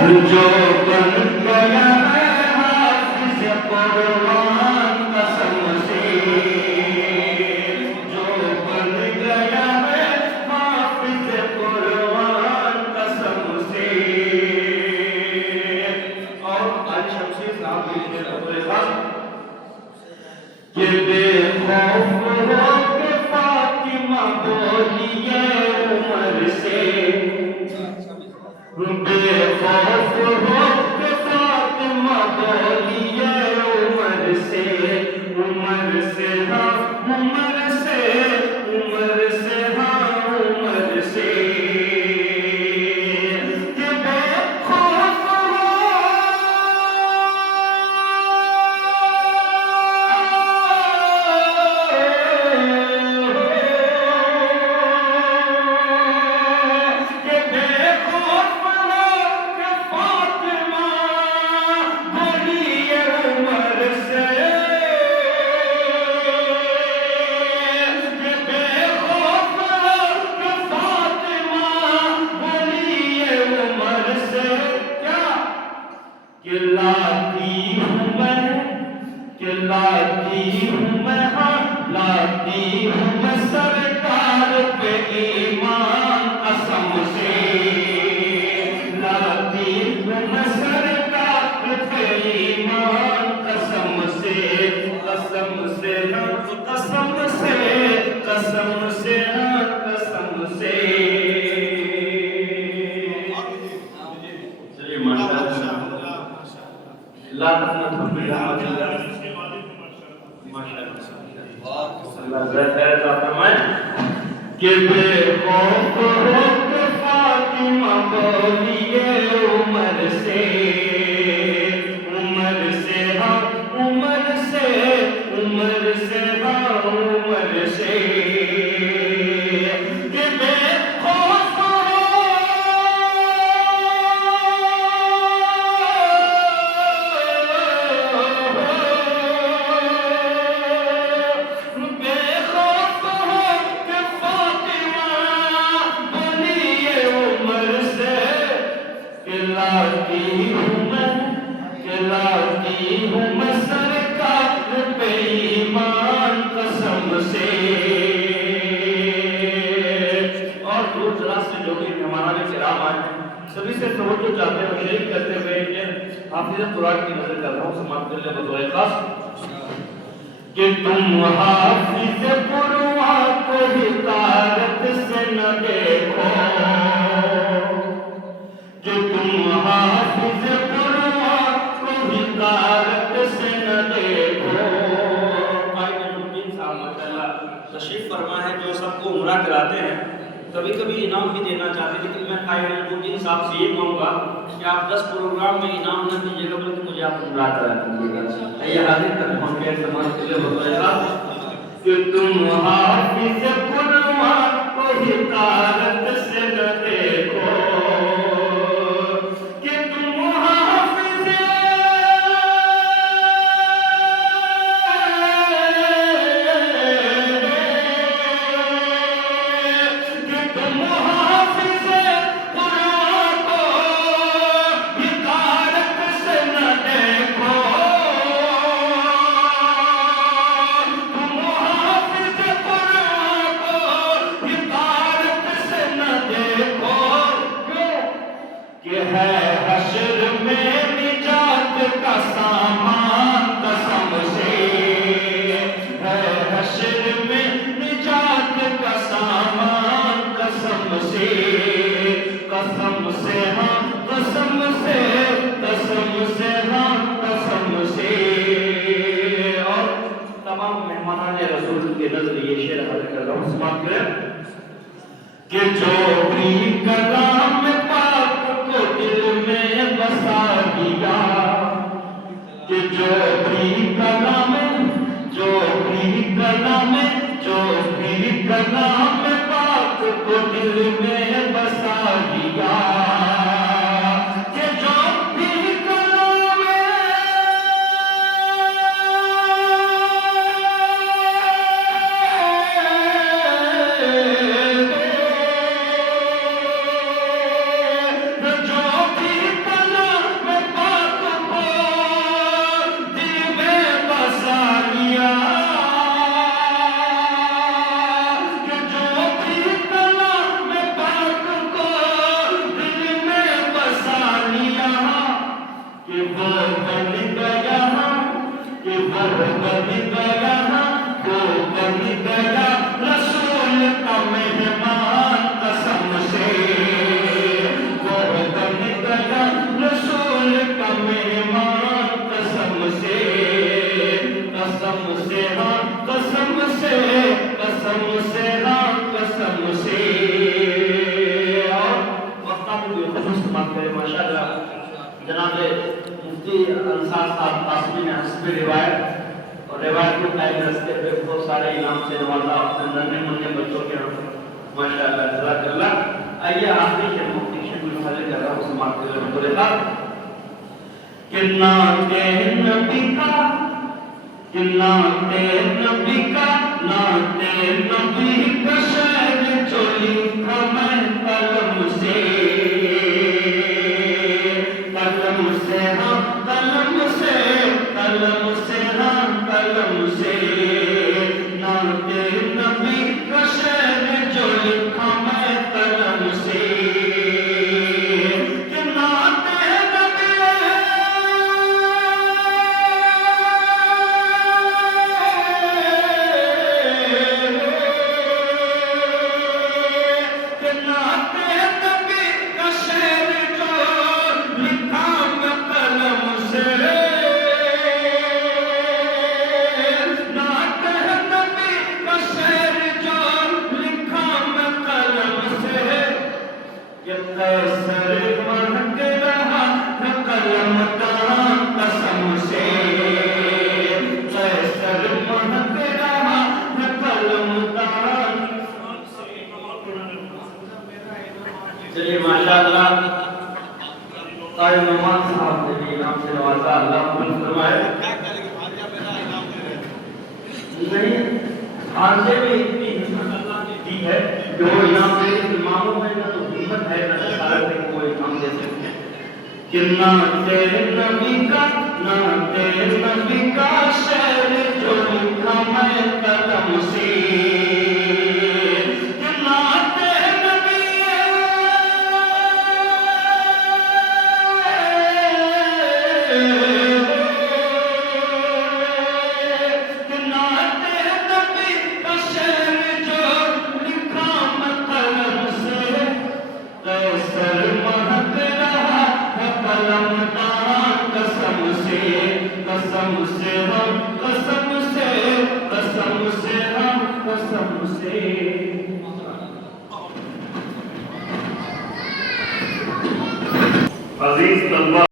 جو بن گیا ہے حافظ قرآن قسم سے، جو بن گیا ہے حافظ قرآن قسم سے۔ اور آج شمسی صاحب نے اپنے خاص کہ بے خوف ہو کے فاطمہ بولیے عمر سے، بے خوف ہو کے فاطمہ بولیے عمر سے، عمر سے ہاں عمر سے، عمر سے ہاں عمر سے، کہ بے خوف لاتی ہوں میں ہاں لاتی ہوں میں سرکار پہ ایمان قسم سے، لاتی ہوں میں سرکار پہ ایمان قسم سے، قسم سے ہاں قسم سے، قسم سے ہاں قسم سے۔ چلیے ماشاءاللہ لا تقنطوا من رحمت اللہ، اللہ زیادہ فرمائے کہ بے خوف ہو کے فاطمہ بولیے عمر سے، عمر سے ہاں عمر سے، عمر سے ہاں عمر سے، کہ بے خوف لاتی ہوں میں سرکار پہ ایمان قسم سے۔ اور دور دراز سے جو بھی مہمان کرام آئے سبھی سے توجہ چاہتے ہیں شریک کرتے ہوئے کہ حافظ قرآن کی نظر کر رہا ہوں سماعت کر لیں بطور خاص کہ تم حافظ قرآن کو حقارت سے نہ دیکھو، کہ تم حافظ قرآن کو حقارت سے نہ دیکھو۔ قائد نجمالدین صاحب ماشاءاللہ تشریف فرما ہے جو سب کو عمرہ کراتے ہیں، کبھی کبھی انعام بھی دینا چاہتے ہیں، لیکن میں قائد نجمالدین صاحب سے یہ کہوں گا کہ آپ 10 پروگرام میں انعام نہ دیجیے گا بلکہ مجھے آپ عمرہ کرا دیجیے گا۔ یہ حاضر تک ہم کے سماج کے لیے بتائے کہ تم حافظ قرآن کو حقارت سے نہ دیکھو، کہ تم حافظ قرآن کو حقارت سے نہ دیکھو، تم حافظ قرآن کو حقارت سے نہ دیکھو، کہ ہے حشر میں نجات کا سامان قسم سے، ہے حشر میں نجات کا سامان قسم سے، قسم سے ہاں قسم سے، قسم سے ہاں قسم سے۔ اور تمام مہمانان رسول کے نظر یہ شعر حاضر کر رہا ہوں سماعت کریں کہ جو بھی کلام پاک کو دل میں بسا دیا، کہ جو بھی کلام پاک کو دل میں بسا دیا، کہ جو بھی کلام جو بھی کلام بن گیا وہ بن گیا رسول کا مہمان قسم سے وہ بن گیا رسول کا مہمان قسم سے ہاں قسم سے ہاں قسم سے اور وقت آپ کو خصوص بات کرے ماشاءاللہ جناب مفتی انصار صاحب قاسمی نے حسب روایت اور روایت کو قائم رکھتے ہوئے بہت سارے انعام سے نوازا اپنے ننے مننے بچوں کے ماشاءاللہ جزاک اللہ آئیے آخری کے مفتی شیخ المحل کر رہا ہوں سماعت کے رحمت اللہ کہ نعت نبی کا کہ نعت نبی کا نعت نبی کا شعر جو لکھا میں قلم سے ہاں قلم سے ہاں قلم سے نعت نبی کا شعر جو لکھا میں قلم سے کہ نعت چلیے ماشاءاللہ قاری نعمان صاحب نے بھی انعام سے نوازا اللہ قبول فرمائے نہیں خانزے میں اتنی ہمت اللہ نے دی ہے جو انعام دے اماموں میں نہ تو ہمت ہے نہ جسارت ہے کہ وہ انعام دے سکتے ہیں کہ نعت نبی کا شعر جو لکھا میں قلم سے قسم سے عزیز طلبہ